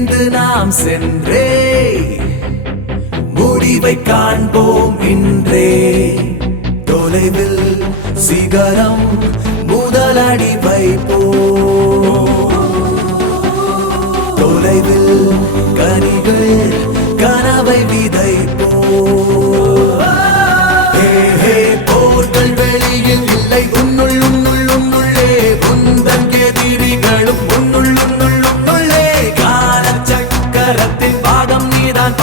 இணைந்து நாம் சென்றே முடிவை காண்போம் இன்றே. தொலைவில் சிகரம் முதலடி வைப்போம். தொலைவில் கனிகள் கனவை விதைப்போம். போர்கள் வெளியில் இல்லை, உன்னுள் உன்னுள் உன்னுள்ளே. உந்தன் எதிரிகளும் உன்னுள் உன்னுள் உன்னுள்ளே. கால சக்கரத்தின் பாகம் நீதான்.